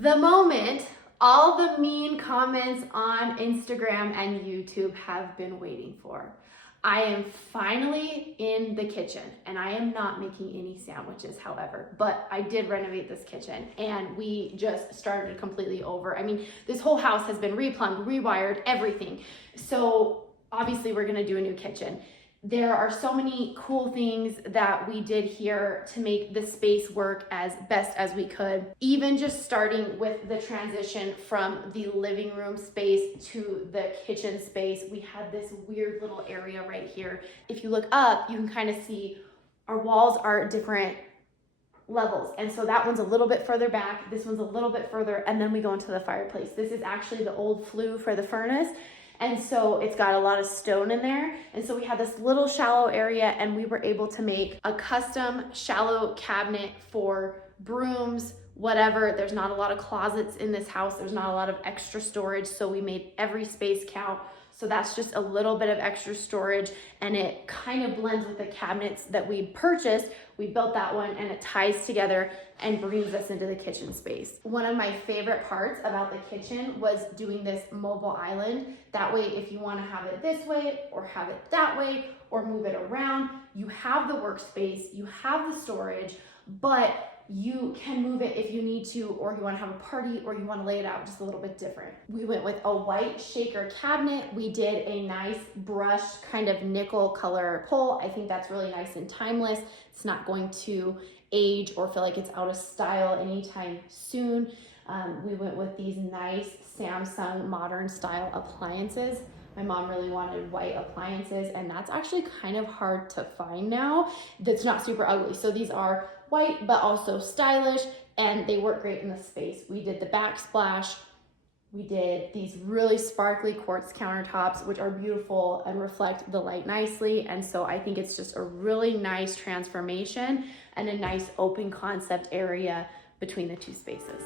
The moment all the mean comments on Instagram and YouTube have been waiting for. I am finally in the kitchen, and I am not making any sandwiches, however, but I did renovate this kitchen and we just started completely over. I mean, this whole house has been replumbed, rewired, everything. So obviously we're gonna do a new kitchen. There are so many cool things that we did here to make the space work as best as we could. Even just starting with the transition from the living room space to the kitchen space, we had this weird little area right here. If you look up, you can kind of see our walls are different levels. And so that one's a little bit further back, this one's a little bit further, and then we go into the fireplace. This is actually the old flue for the furnace. And so it's got a lot of stone in there. And so we had this little shallow area and we were able to make a custom shallow cabinet for brooms, whatever. There's not a lot of closets in this house. There's not a lot of extra storage. So we made every space count. So that's just a little bit of extra storage and it kind of blends with the cabinets that we purchased. We built that one and it ties together and brings us into the kitchen space. One of my favorite parts about the kitchen was doing this mobile island. That way, if you want to have it this way or have it that way or move it around, you have the workspace, you have the storage, but you can move it if you need to, or you want to have a party, or you want to lay it out just a little bit different. We went with a white shaker cabinet. We did a nice brushed kind of nickel color pole. I think that's really nice and timeless. It's not going to age or feel like it's out of style anytime soon. We went with these nice Samsung modern style appliances. My mom really wanted white appliances, and that's actually kind of hard to find now. That's not super ugly. So these are white, but also stylish, and they work great in the space. We did the backsplash. We did these really sparkly quartz countertops, which are beautiful and reflect the light nicely. And so I think it's just a really nice transformation and a nice open concept area between the two spaces.